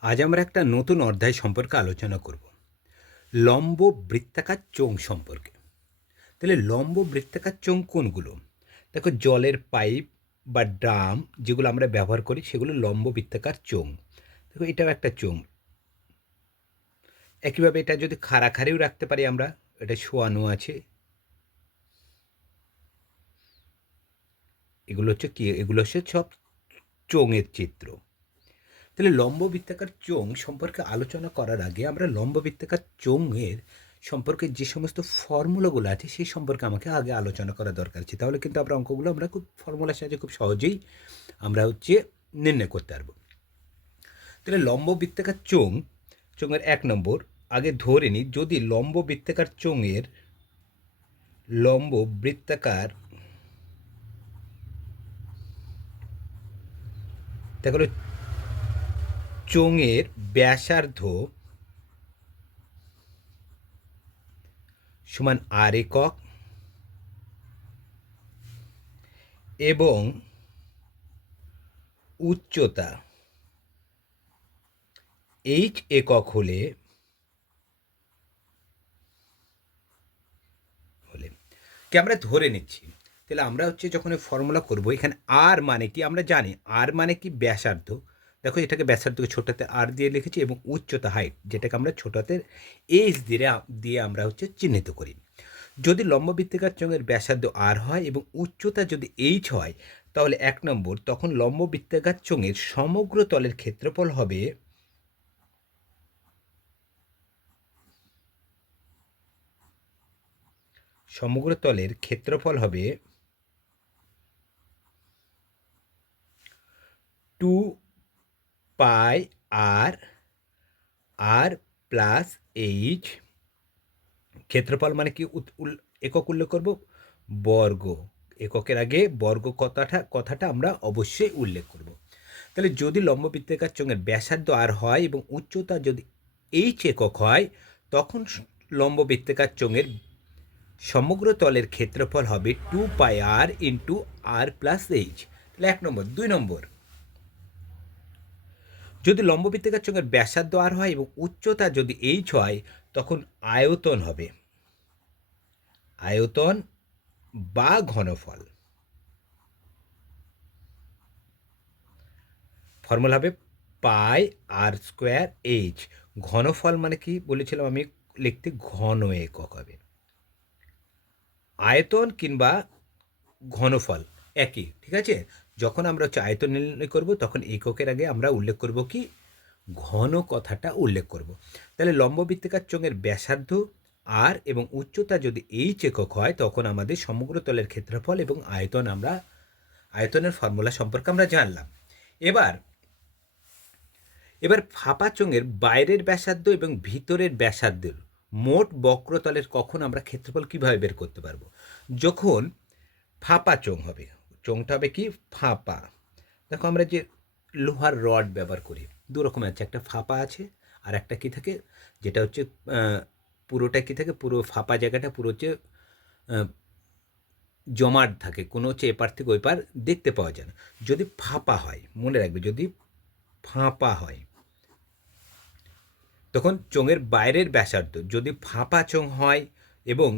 আজ আমরা একটা নতুন অধ্যায় সম্পর্কে আলোচনা করব। লম্ব বৃত্তাকার চোঙ সম্পর্কে। তাহলে লম্ব বৃত্তাকার চোঙ কোনগুলো? দেখো জলের পাইপ বা ড্রাম যেগুলো আমরা ব্যবহার করি, সেগুলো লম্ব বৃত্তাকার চোঙ দেখো এটাও একটা চোঙ। একইভাবে এটা যদি খাড়াখাড়িও রাখতে পারি আমরা, এটা শোয়ানো আছে। এগুলো হচ্ছে কি? এগুলো হচ্ছে সব চোঙের চিত্র। তাহলে লম্ব বৃত্তাকার চোঙ সম্পর্কে আলোচনা করার আগে আমরা লম্ব বৃত্তাকার চোঙের সম্পর্কে যে সমস্ত ফর্মুলাগুলো আছে, সেই সম্পর্কে আমাকে আগে আলোচনা করা দরকার আছে। তাহলে কিন্তু আমরা অঙ্কগুলো আমরা খুব ফর্মুলার সাহায্যে খুব সহজেই আমরা হচ্ছে নির্ণয় করতে পারব। তাহলে লম্ব বৃত্তাকার চোঙ, চোঙের এক নম্বর, আগে ধরে নিই, যদি লম্ব বৃত্তাকার চোঙের লম্ব বৃত্তাকার দেখো চোঙের ব্যাসার্ধ সমান আর একক এবং উচ্চতা এইচ একক হলে কি আমরা ধরে নিচ্ছি। তাহলে আমরা হচ্ছে যখন ফর্মুলা করব, এখানে আর মানে কি? আমরা জানি আর মানে কি ব্যাসার্ধ। দেখো এটাকে ব্যাসার্ধকে ছোটাতে আর দিয়ে লিখেছি এবং উচ্চতা হাইট যেটাকে আমরা ছোটাতে এইচ দিয়ে দিয়ে আমরা হচ্ছে চিহ্নিত করি। যদি লম্ববৃত্তিকার চোঙের ব্যাসার্ধ আর হয় এবং উচ্চতা যদি এইচ হয়, তাহলে এক নম্বর, তখন লম্ববৃত্তাকার চোঙের সমগ্র তলের ক্ষেত্রফল হবে সমগ্র তলের ক্ষেত্রফল হবে two pi r r plus H, ক্ষেত্রফল মানে কি একক উল্লেখ করব? বর্গ। এককের আগে বর্গ কথাটা কথাটা আমরা অবশ্যই উল্লেখ করব। তাহলে যদি লম্ব বৃত্তাকার চোঙের ব্যাসার্ধ আর হয় এবং উচ্চতা যদি এইচ একক হয়, তখন লম্ব বৃত্তাকার চোঙের সমগ্র তলের ক্ষেত্রফল হবে two pi r into r plus H. তাহলে এক নম্বর। দুই নম্বর। যদি লম্ববৃত্তিকার চোখের ব্যাসার্ধ আর হয় এবং উচ্চতা যদি এইচ হয়, তখন আয়তন হবে। আয়তন বা ঘনফল। ফর্মুলা হবে পাই আর স্কোয়ার এইচ ঘনফল মানে কি বলেছিলাম আমি লিখতে? ঘন একক হবে। আয়তন কিংবা ঘনফল একই, ঠিক আছে? যখন আমরা হচ্ছে আয়তন নির্ণয় করব, তখন এককের আগে আমরা উল্লেখ করব কি? ঘন কথাটা উল্লেখ করব। তাহলে লম্ববৃত্তিকার চোঙের ব্যাসার্ধ আর এবং উচ্চতা যদি এইচ একক হয়, তখন আমাদের সমগ্র তলের ক্ষেত্রফল এবং আয়তন আমরা, আয়তনের ফর্মুলা সম্পর্কে আমরা জানলাম। এবার এবার ফাঁপা চোঙের বাইরের ব্যাসার্ধ এবং ভিতরের ব্যাসার্ধের মোট বক্রতলের কখন আমরা ক্ষেত্রফল কীভাবে বের করতে পারব? যখন ফাঁপা চোঙ হবে চোঙটা হবে কি? ফাঁপা। দেখো আমরা যে লোহার রড ব্যবহার করি, দু রকমের আছে, একটা ফাঁপা আছে আর একটা কি থাকে? যেটা হচ্ছে পুরোটা কি থাকে? পুরো ফাঁপা জায়গাটা পুরো হচ্ছে জমাট থাকে, কোনো হচ্ছে এপার থেকে ওই পার দেখতে পাওয়া যায় না। যদি ফাঁপা হয়, মনে রাখবে, যদি ফাঁপা হয়, তখন চোঙের বাইরের ব্যাসার্ধ, যদি ফাঁপা চোঙ হয় এবং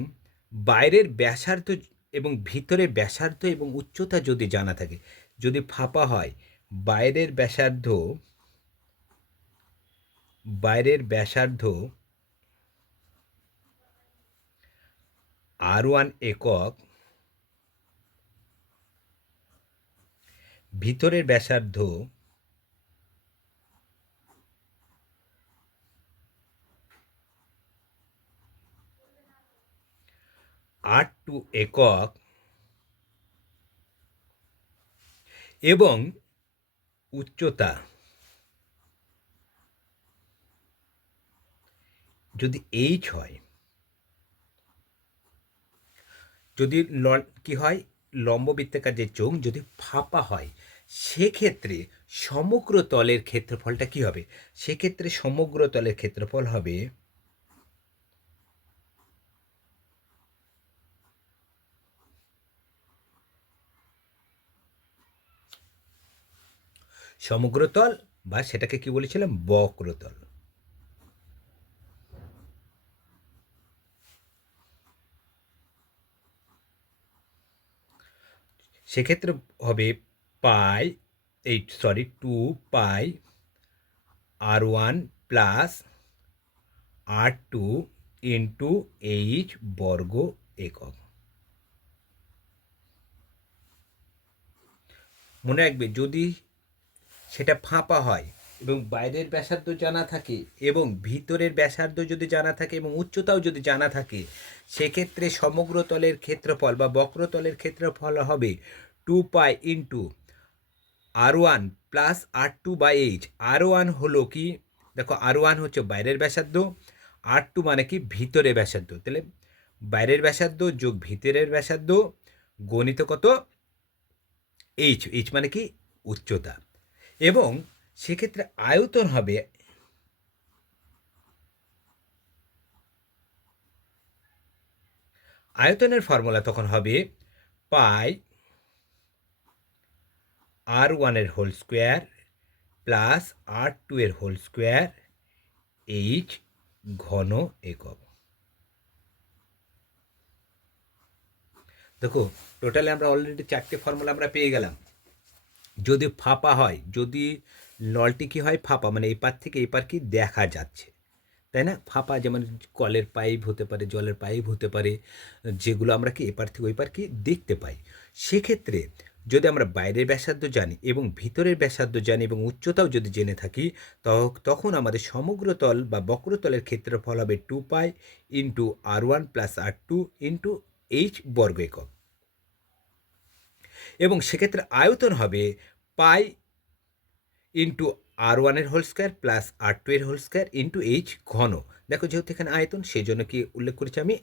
বাইরের ব্যাসার্ধ এবং ভিতরে ব্যাসার্ধ এবং উচ্চতা যদি জানা থাকে, যদি ফাঁপা হয়, বাইরের ব্যাসার্ধ বাইরের ব্যাসার্ধ আর ওয়ান একক, ভিতরের ব্যাসার্ধ আট টু একক এবং উচ্চতা। যদি এইচ হয়, যদি কি হয়? লম্ব বৃত্তাকার যে চোখ যদি ফাঁপা হয়, সেক্ষেত্রে সমগ্র তলের ক্ষেত্রফলটা কি হবে? সেক্ষেত্রে সমগ্র তলের ক্ষেত্রফল হবে সমগ্র তল বা সেটাকে কি বলেছিলাম? বক্রতল। সেক্ষেত্রে হবে পাই এই sorry, two pi r one plus r two into H বর্গ একক। মনে রাখবে, যদি সেটা ফাঁপা হয়। এবং বাইরের ব্যাসার্ধ জানা থাকে এবং ভিতরের ব্যাসার্ধ যদি জানা থাকে এবং উচ্চতাও যদি জানা থাকে, সেক্ষেত্রে সমগ্র তলের ক্ষেত্রফল বা বক্রতলের ক্ষেত্রফল হবে two pi into r one plus r two by H. R one হলো কি? দেখো, আর ওয়ান হচ্ছে বাইরের ব্যাসার্ধ, আর টু মানে কি? ভিতরের ব্যাসার্ধ। তাহলে বাইরের ব্যাসার্ধ যোগ ভিতরের ব্যাসার্ধ গণিত কত? এইচ। এইচ মানে কি? উচ্চতা। এবং সেক্ষেত্রে আয়তন হবে আয়তনের ফর্মুলা তখন হবে পাই আর ওয়ানের whole square plus r two এর হোল স্কোয়ার এইচ ঘন একক। দেখো, টোটালে আমরা অলরেডি চারটে ফর্মুলা আমরা পেয়ে গেলাম। যদি ফাঁপা হয়, যদি নলটি কি হয় ফাঁপা মানে এই পার থেকে এই পার কি দেখা যাচ্ছে। তাই না? ফাঁপা যেমন কলের পাইপ হতে পারে, জলের পাইপ হতে পারে, যেগুলো আমরা কি এপার থেকে ওই পার কি দেখতে পাই। সেক্ষেত্রে যদি আমরা বাইরের ব্যাসার্ধ জানি এবং ভিতরের ব্যাসার্ধ জানি এবং উচ্চতাও যদি জেনে থাকি তখন আমাদের সমগ্র তল বা বক্রতলের ক্ষেত্রফল হবে two pi into r one plus r two into H বর্গ একক। এবং সেক্ষেত্রে আয়তন হবে পাই ইন্টু আর ওয়ানের whole square plus r two এর হোল স্কোয়ার ইন্টু এইচ ঘন। দেখো যেহেতু এখানে আয়তন সেই জন্য কি উল্লেখ করেছি আমি?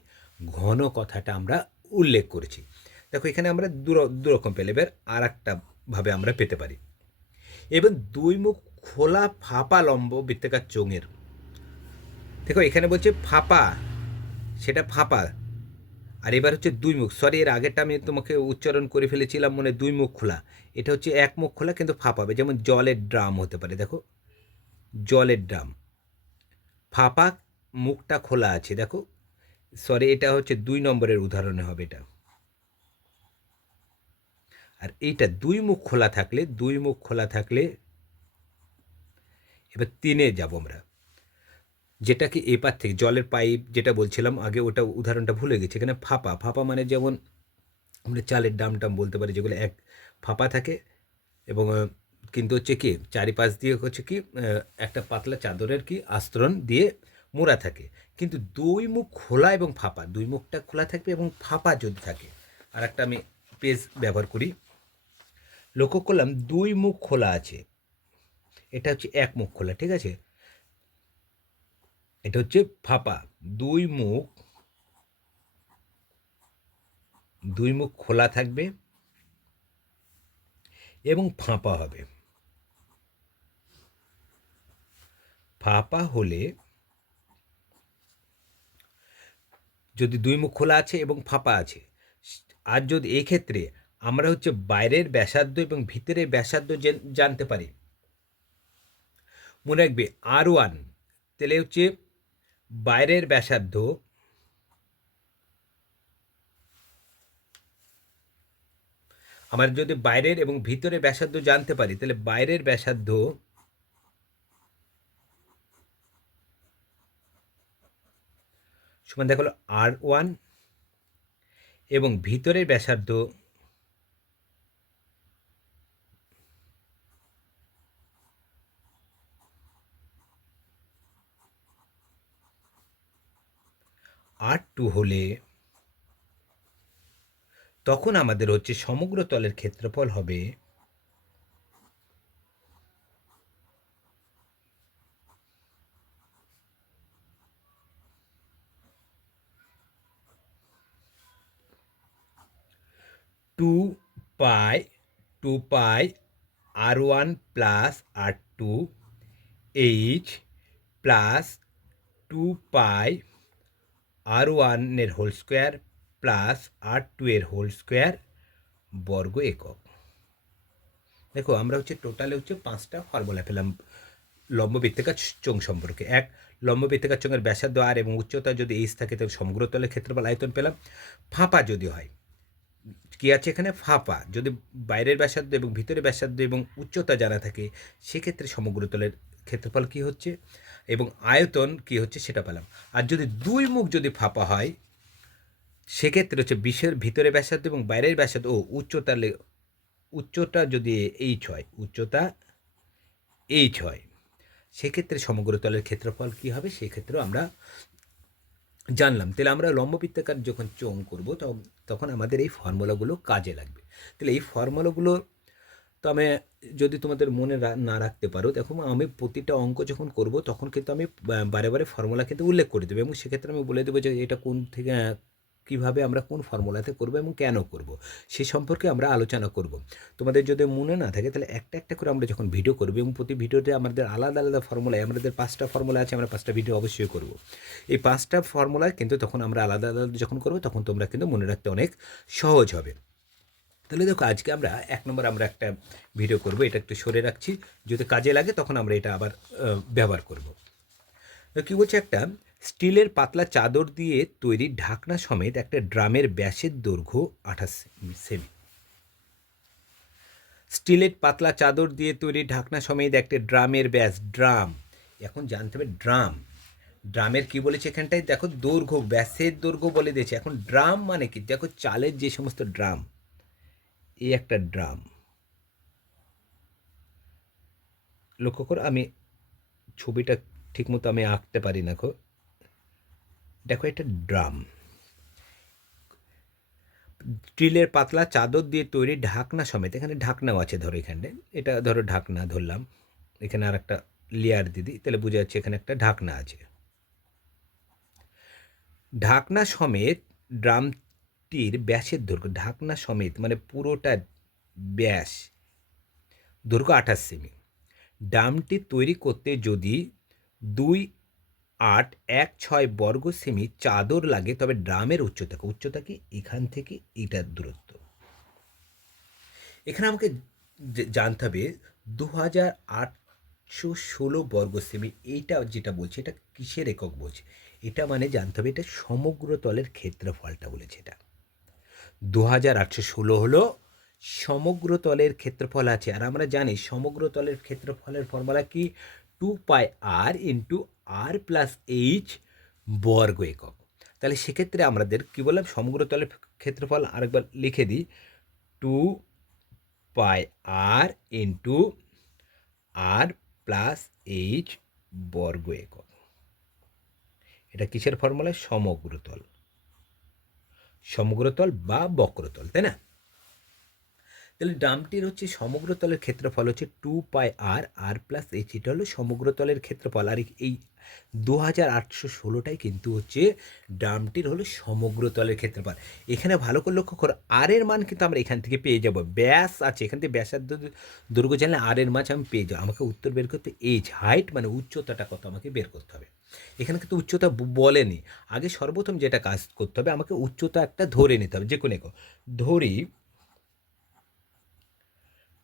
ঘন কথাটা আমরা উল্লেখ করেছি। দেখো এখানে আমরা দু দুরকম পেলে, এবার আর একটা ভাবে আমরা পেতে পারি। এবং দুই মুখ খোলা ফাঁপা লম্ব বৃত্তাকার চোঙের। দেখো এখানে বলছে ফাঁপা, সেটা ফাঁপা। আর এবার হচ্ছে দুই মুখ সরি এর আগেরটা আমি তোমাকে উচ্চারণ করে ফেলেছিলাম মনে দুই মুখ খোলা। এটা হচ্ছে এক মুখ খোলা কিন্তু ফাঁপাবে যেমন জলের ড্রাম হতে পারে, দেখো। জলের ড্রাম। ফাঁপা, মুখটা খোলা আছে, দেখো। সরি এটা হচ্ছে দুই নম্বরের উদাহরণে হবে এটা। আর এইটা দুই মুখ খোলা থাকলে, দুই মুখ খোলা থাকলে এবার তিনে যাব আমরা। যেটাকে এপার থেকে জলের পাইপ যেটা বলছিলাম, আগে ওটা উদাহরণটা ভুলে গেছি। এখানে ফাঁপা ফাঁপা মানে যেমন আমরা চালের ডাম টাম বলতে পারি, যেগুলো এক ফাঁপা থাকে এবং কিন্তু হচ্ছে কি, চারিপাশ দিয়ে হচ্ছে কি একটা পাতলা চাদরের কি আস্তরণ দিয়ে মোড়া থাকে। কিন্তু দুই মুখ খোলা এবং ফাঁপা, দুই মুখটা খোলা থাকবে এবং ফাঁপা যদি থাকে। আর একটা আমি পেজ ব্যবহার করি। লক্ষ্য করলাম দুই মুখ খোলা আছে। এটা হচ্ছে এক মুখ খোলা, ঠিক আছে? এটা হচ্ছে ফাঁপা। দুই মুখ দুই মুখ খোলা থাকবে এবং ফাঁপা হবে। ফাঁপা হলে যদি দুই মুখ খোলা আছে এবং ফাঁপা আছে, আর যদি এই ক্ষেত্রে আমরা হচ্ছে বাইরের ব্যাসার্ধ এবং ভিতরের ব্যাসার্ধ জানতে পারি। মনে রাখবে, আর ওয়ান, তাহলে হচ্ছে বাইরের ব্যাসার্ধ আমরা যদি বাইরের এবং ভিতরের ব্যাসার্ধ জানতে পারি, তাহলে বাইরের ব্যাসার্ধ সমান দেখা হলো আর ওয়ান এবং ভিতরের ব্যাসার্ধ আর টু হলে তখন আমাদের হচ্ছে সমগ্র তলের ক্ষেত্রফল হবে two pi two pi r one plus r two H plus two pi r ওয়ানের whole square plus r two এর হোল স্কোয়ার বর্গ একক। দেখো, আমরা হচ্ছে টোটালে হচ্ছে পাঁচটা ফর্মুলা পেলাম লম্ব বৃত্তাকার চোঙ সম্পর্কে। এক, লম্ব বৃত্তাকার চোঙের ব্যাসার্ধ আর এবং উচ্চতা যদি এইচ থাকে, তাহলে সমগ্র তলের ক্ষেত্রফল আয়তন পেলাম। ফাঁপা যদি হয়, কি আছে এখানে? ফাঁপা। যদি বাইরের ব্যাসার্ধ এবং ভিতরের ব্যাসার্ধ এবং উচ্চতা জানা থাকে, সেক্ষেত্রে সমগ্র তলের ক্ষেত্রফল কি হচ্ছে এবং আয়তন কি হচ্ছে সেটা পেলাম। আর যদি দুই মুখ যদি ফাঁপা হয়, সেক্ষেত্রে হচ্ছে বিশ্বের ভিতরে ব্যাসার্ধ এবং বাইরের ব্যাসার্ধ ও উচ্চতা উচ্চতা যদি এইচ হয়, উচ্চতা এইচ হয়, সেক্ষেত্রে সমগ্র তলের ক্ষেত্রফল কী হবে? সেক্ষেত্রেও আমরা জানলাম। তাহলে আমরা লম্ববৃত্তাকার যখন চোং করব তখন আমাদের এই ফর্মুলাগুলো কাজে লাগবে। তাহলে এই ফর্মুলাগুলো তো আমি যদি তোমাদের মনে না রাখতে পারো, দেখো আমি প্রতিটা অঙ্ক যখন করব, তখন কিন্তু আমি বারে বারে ফর্মুলা কিন্তু উল্লেখ করে দেবো এবং সেক্ষেত্রে আমি বলে দেবো যে এটা কোন থেকে কীভাবে আমরা কোন ফর্মুলাতে করব এবং কেন করব, সে সম্পর্কে আমরা আলোচনা করব। তোমাদের যদি মনে না থাকে, তাহলে একটা একটা করে আমরা যখন ভিডিও করব এবং প্রতি ভিডিওতে আমাদের আলাদা আলাদা ফর্মুলায় আমাদের পাঁচটা ফর্মুলা আছে, আমরা পাঁচটা ভিডিও অবশ্যই করব। এই পাঁচটা ফর্মুলা কিন্তু তখন আমরা আলাদা আলাদা যখন করব, তখন তোমরা কিন্তু মনে রাখতে অনেক সহজ হবে। তাহলে দেখো, আজকে আমরা এক নম্বর আমরা একটা ভিডিও করব, এটা একটু সরে রাখছি। যদি কাজে লাগে তখন আমরা এটা আবার ব্যবহার করব। কী বলছে একটা, স্টিলের পাতলা চাদর দিয়ে তৈরি ঢাকনা সমেত একটা ড্রামের ব্যাসের দৈর্ঘ্য আঠাশ সেমি। স্টিলের পাতলা চাদর দিয়ে তৈরি ঢাকনা সমেত একটা ড্রামের ব্যাস, ড্রাম। এখন জানতে হবে ড্রাম। ড্রামের কি বলেছে এখানটায়? দেখো, দৈর্ঘ্য, ব্যাসের দৈর্ঘ্য বলে দিয়েছে। এখন ড্রাম মানে কি? দেখো, চালের যে সমস্ত ড্রাম এই একটা ড্রাম। লক্ষ্য করো, আমি ছবিটা ঠিকমতো আমি আঁকতে পারি না গো। দেখো, এটা ড্রাম। স্টিলের পাতলা চাদর দিয়ে তৈরি ঢাকনা সমেত, এখানে ঢাকনাও আছে ধরো এখানে। এটা ধরো ঢাকনা ধরলাম। এখানে আর একটা লেয়ার দিদি তাহলে বোঝা যাচ্ছে এখানে একটা ঢাকনা আছে। ঢাকনা সমেত ড্রামটির ব্যাসের দৈর্ঘ্য, ঢাকনা সমেত মানে পুরোটা ব্যাস, দৈর্ঘ্য আঠাশ সেমি। ড্রামটি তৈরি করতে যদি দুই আট এক ছয় বর্গ সেমি চাদর লাগে, তবে ড্রামের উচ্চতা? উচ্চতা কি? এখান থেকে এটার দূরত্ব। এখানে আমাকে জানতে হবে দু হাজার আটশো ষোলো বর্গ সেমি এইটা যেটা বলছে, এটা কিসের একক বলছে? এটা মানে জানতে হবে, এটা সমগ্র তলের ক্ষেত্রফলটা বলেছে এটা। দু হাজার আটশো ষোলো হলো সমগ্র তলের ক্ষেত্রফল আছে। আর আমরা জানি সমগ্র তলের ক্ষেত্রফলের ফর্মুলা কি? Two pi r into r plus H বর্গ একক। তাহলে সেক্ষেত্রে আমাদের কী বললাম? সমগ্র তলের ক্ষেত্রফল আরেকবার লিখে দিই। Two pi r into r plus H বর্গ একক। এটা কিসের ফর্মুলা? সমগ্রতল। সমগ্রতল বা বক্রতল তাই না? তাহলে ডামটির হচ্ছে সমগ্র সমগ্রতলের ক্ষেত্রফল হচ্ছে two pi r r plus H এটা হলো সমগ্র সমগ্রতলের ক্ষেত্রফল। আর এই দু হাজার আটশো ষোলোটাই কিন্তু হচ্ছে ডামটির হলো সমগ্র সমগ্রতলের ক্ষেত্রফল। এখানে ভালো করে লক্ষ্য করো আর এর মান কিন্তু আমরা এখান থেকে পেয়ে যাব। ব্যাস আছে, এখান থেকে ব্যাসার দৈর্ঘ্য জানলে আর এর মাছ আমি পেয়ে যাব। আমাকে উত্তর বের করতে এইচ হাইট মানে উচ্চতাটা কত আমাকে বের করতে হবে। এখানে কিন্তু উচ্চতা বলেনি। আগে সর্বপ্রথম যেটা কাজ করতে হবে, আমাকে উচ্চতা একটা ধরে নিতে হবে যে কোনো ধরি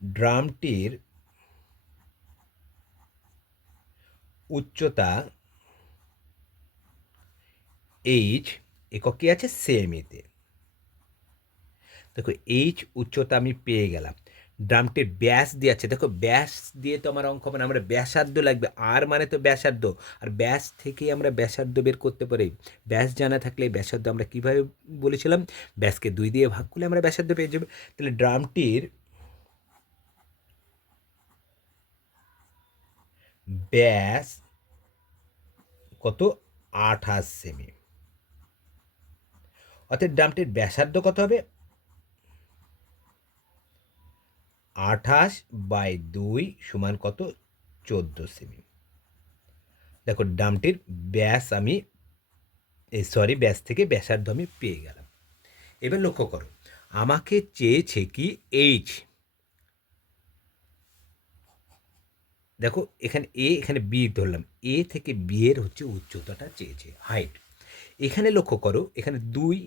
ড্রামটির উচ্চতা এইচ একক কি আছে? সেমিতে দেখো, এইচ উচ্চতা আমি পেয়ে গেলাম। ড্রামটির ব্যাস দিয়ে আছে দেখো, ব্যাস দিয়ে তো আমার অঙ্ক মানে আমরা ব্যাসার্ধ লাগবে। আর মানে তো ব্যাসার্ধ। আর ব্যাস থেকেই আমরা ব্যাসার্ধ বের করতে পারি। ব্যাস জানা থাকলে ব্যাসার্ধ আমরা কীভাবে বলেছিলাম? ব্যাসকে দুই দিয়ে ভাগ করলে আমরা ব্যাসার্ধ পেয়ে যাব। তাহলে ড্রামটির ব্যাস কত? আঠাশ সেমি। অর্থাৎ ড্রামটির ব্যাসার্ধ কত হবে? আঠাশ বাই দুই সমান কত? চোদ্দ সেমি। দেখো ড্রামটির ব্যাস আমি সরি, ব্যাস থেকে ব্যাসার্ধ আমি পেয়ে গেলাম। এবার লক্ষ্য করো, আমাকে চেয়েছে কি? এইচ দেখো, এখানে এ এখানে বি ধরলাম। এ থেকে বি এর হচ্ছে উচ্চতাটা চেয়েছে হাইট এখানে লক্ষ্য করো, এখানে দুই,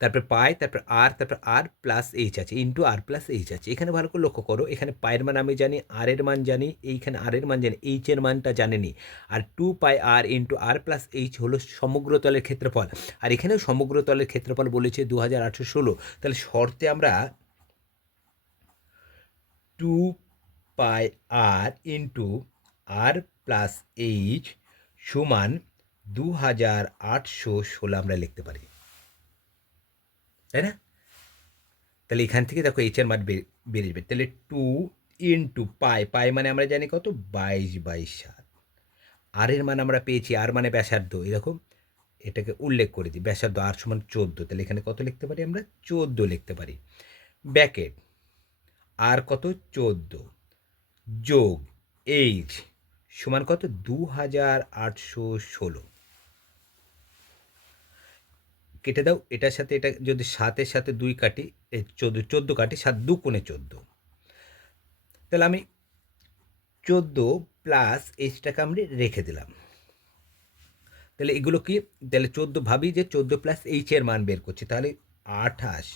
তারপরে পাই, তারপর আর তারপর আর প্লাস এইচ আছে ইন্টু আর প্লাস এইচ আছে। এখানে ভালো করে লক্ষ্য করো, এখানে পায়ের মান আমি জানি আর এর মান জানি, এইখানে আর এর মান জানি এইচ এর মানটা জানেনি। আর two pi r into r plus H হলো সমগ্র তলের ক্ষেত্রফল। আর এখানেও সমগ্র তলের ক্ষেত্রফল বলেছে দু হাজার আটশো ষোলো। তাহলে শর্তে আমরা two pi r into r plus H সমান দু হাজার আটশো ষোলো আমরা লিখতে পারি। তাই না? তাহলে এখান থেকে দেখো এইচের মান বেড়ে যাবে। তাহলে টু ইন্টু পাই পাই মানে আমরা জানি কত? বাইশ বাইশ সাত। আর এর মান আমরা পেয়েছি আর মানে ব্যাসার্ধ। এরকম এটাকে উল্লেখ করে দিই। ব্যাসার্ধ আর সমান চোদ্দ। তাহলে এখানে কত লিখতে পারি আমরা? চোদ্দ লিখতে পারি। ব্যাকেট আর কত? চোদ্দ। যোগ এইচ সমান কত? দু হাজার আটশো ষোলো। কেটে দাও, এটার সাথে এটা যদি সাতের সাথে দুই কাটি চোদ্দ চোদ্দ কাটি, সাত দু কোণে চোদ্দ। তাহলে আমি চোদ্দ প্লাস এইচটাকে আমি রেখে দিলাম। তাহলে এগুলো কি? তাহলে চোদ্দ ভাবি যে চোদ্দ প্লাস এইচের মান বের করছি, তাহলে আঠাশ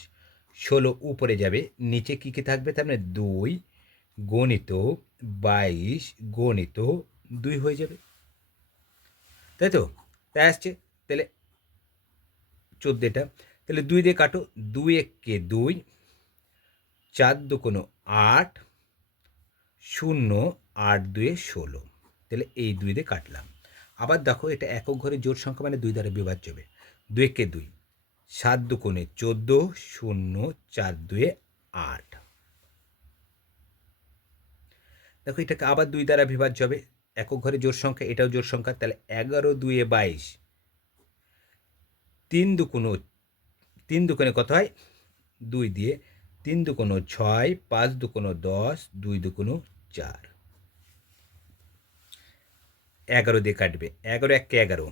ষোলো উপরে যাবে, নিচে কী কী থাকবে? তার মানে দুই গণিত বাইশ, গণিত দুই হয়ে যাবে। তাই তো? তাই আসছে। তাহলে চোদ্দোটা তাহলে দুই দিয়ে কাটো। দুই এককে দুই, চার দু কোনো আট, শূন্য আট দুয়ে ষোলো। তাহলে এই দুই দিয়ে কাটলাম। আবার দেখো, এটা একক ঘরে জোর সংখ্যা মানে দুই দ্বারা বিভাজ্য হবে। দুই একে দুই, সাত দু কোণে চোদ্দ, শূন্য চার দুয়ে আট। দেখো, এটাকে আবার দুই দ্বারা বিভাজ্য হবে। একক ঘরে জোর সংখ্যা, এটাও জোর সংখ্যা, তাহলে এগারো দুয়ে বাইশ। তিন দুকোনো, তিন দুকোনে কত হয়? দুই দিয়ে তিন দুকোনো ছয়, পাঁচ দুকোনো দশ, দুই দুকোনো চার। এগারো দিয়ে কাটবে। এগারো একে এগারো।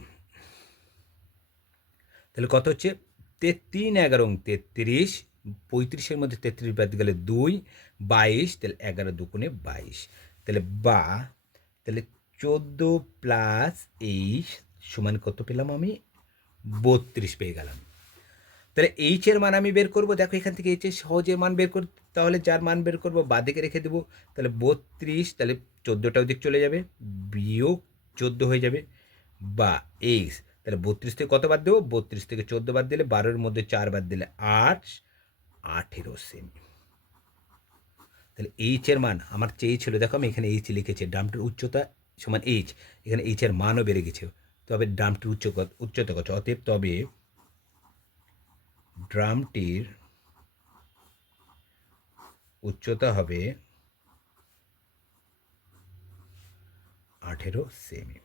তাহলে কত হচ্ছে? তে তিন এগারো, তেত্রিশ, পঁয়ত্রিশের মধ্যে তেত্রিশ বাদ গেলে দুই, বাইশ, তাহলে এগারো দুগুণে বাইশ। তাহলে বা, তাহলে চোদ্দ প্লাস এইশ সমান কত পেলাম আমি? বত্রিশ পেয়ে গেলাম। তাহলে এইচের মান আমি বের করব, দেখো এখান থেকে এইচের সহজে মান বের কর তাহলে যার মান বের করব বাদিকে রেখে দেবো, তাহলে বত্রিশ, তাহলে চোদ্দোটা ওদিক চলে যাবে, বিয়োগ চোদ্দ হয়ে যাবে, বা এইচ তাহলে বত্রিশ থেকে কত বাদ দেবো? বত্রিশ থেকে চোদ্দ বাদ দিলে বারোর মধ্যে চার বাদ দিলে আট, আঠেরো সেমি। তাহলে এইচের মান আমার চেয়ে ছিল, দেখো আমি এখানে এইচ লিখেছি ডামটির উচ্চতা সমান এইচ এখানে এইচ এর মানও বেড়ে গেছে। তবে ড্রামটির উচ্চ উচ্চতা কত? অতএব তবে ড্রামটির উচ্চতা হবে আঠেরো সেমি।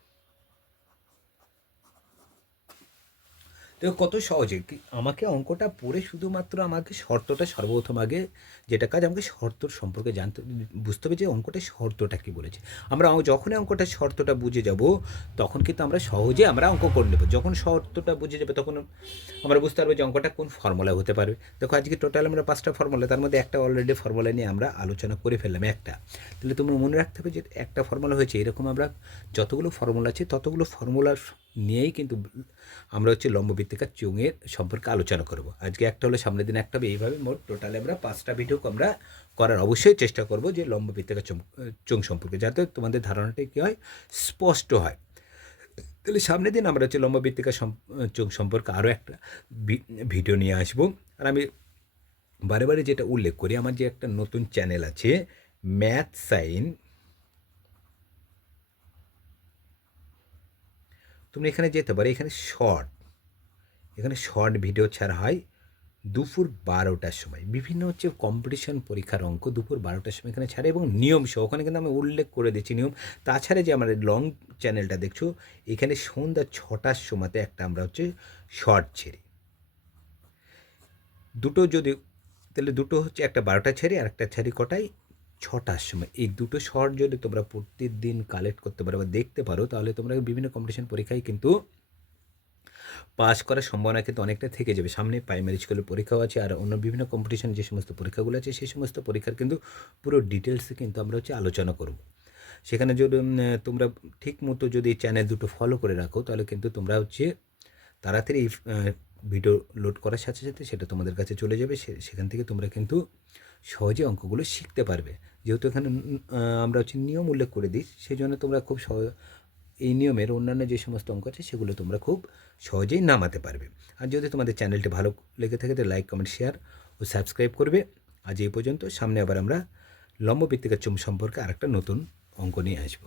দেখো কত সহজে? আমাকে অঙ্কটা পড়ে শুধুমাত্র আমাকে শর্তটা সর্বপ্রথম আগে যেটা কাজ আমাকে শর্তর সম্পর্কে জানতে, বুঝতে হবে যে অঙ্কটা শর্তটা কী বলেছে। আমরা যখনই অঙ্কটা শর্তটা বুঝে যাব, তখন কিন্তু আমরা সহজে আমরা অঙ্ক করে নেব। যখন শর্তটা বুঝে যাবে তখন আমরা বুঝতে পারব যে অঙ্কটা কোন ফর্মুলা হতে পারবে দেখো, আজকে টোটাল আমরা পাঁচটা ফর্মুলা, তার মধ্যে একটা অলরেডি ফর্মুলা নিয়ে আমরা আলোচনা করে ফেললাম, একটা। তাহলে তোমরা মনে রাখতে হবে যে একটা ফর্মুলা হয়েছে, এরকম আমরা যতগুলো ফর্মুলা আছে, ততগুলো ফর্মুলার নিয়েই কিন্তু আমরা হচ্ছে লম্ববৃত্তিকার চোঙের সম্পর্কে আলোচনা করব। আজকে একটা হলো, সামনের দিন একটা হবে, এইভাবে মোট টোটালে আমরা পাঁচটা ভিডিও আমরা করার অবশ্যই চেষ্টা করব যে লম্ববৃত্তিকার চোঙ- চোঙ সম্পর্কে, যাতে তোমাদের ধারণাটা কী হয়, স্পষ্ট হয়। তাহলে সামনের দিন আমরা হচ্ছে লম্ববৃত্তিকার চোঙ সম্পর্কে আরও একটা ভিডিও নিয়ে আসব। আর আমি বারে বারে যেটা উল্লেখ করি, আমার যে একটা নতুন চ্যানেল আছে ম্যাথ সাইন তুমি এখানে যেতে পারো, এখানে শর্ট এখানে শর্ট ভিডিও ছাড়া হয় দুপুর বারোটার সময়। বিভিন্ন হচ্ছে কম্পিটিশন পরীক্ষার অঙ্ক দুপুর বারোটার সময় এখানে ছাড়ে এবং নিয়ম সহ, ওখানে কিন্তু আমি উল্লেখ করে দিচ্ছি নিয়ম। তাছাড়া যে আমার লং চ্যানেলটা দেখছ, এখানে সন্ধ্যা ছটার সময়তে একটা আমরা হচ্ছে শর্ট ছেড়ি। দুটো যদি, তাহলে দুটো হচ্ছে একটা বারোটা ছেড়ে আর একটা ছাড়ি কটায় ছটার সময়। এই দুটো শর্ট যদি তোমরা প্রতিদিন কালেক্ট করতে পারো বা দেখতে পারো, তাহলে তোমরা বিভিন্ন কম্পিটিশন পরীক্ষায় কিন্তু পাস করার সম্ভাবনা কিন্তু অনেকটা থেকে যাবে। সামনে প্রাইমারি স্কুলের পরীক্ষাও আছে আর অন্য বিভিন্ন কম্পিটিশন যে সমস্ত পরীক্ষাগুলো আছে, সেই সমস্ত পরীক্ষার কিন্তু পুরো ডিটেলসে কিন্তু আমরা হচ্ছে আলোচনা করব। সেখানে যদি তোমরা ঠিক মতো যদি চ্যানেল দুটো ফলো করে রাখো, তাহলে কিন্তু তোমরা হচ্ছে তাড়াতাড়ি ভিডিও লোড করার সাথে সাথে সেটা তোমাদের কাছে চলে যাবে। সেখান থেকে তোমরা কিন্তু সহজে অঙ্কগুলো শিখতে পারবে। যেহেতু এখানে আমরা হচ্ছে নিয়ম উল্লেখ করে দিই সেই জন্য তোমরা খুব সহ, এই নিয়মের অন্যান্য যে সমস্ত অঙ্ক আছে, সেগুলো তোমরা খুব সহজেই নামাতে পারবে। আর যদি তোমাদের চ্যানেলটি ভালো লেগে থাকে, তো লাইক, কমেন্ট, শেয়ার ও সাবস্ক্রাইব করবে। আজ এই পর্যন্ত, সামনে আবার আমরা লম্ব বৃত্তিকার চুম সম্পর্কে আরেকটা নতুন অঙ্ক নিয়ে আসব।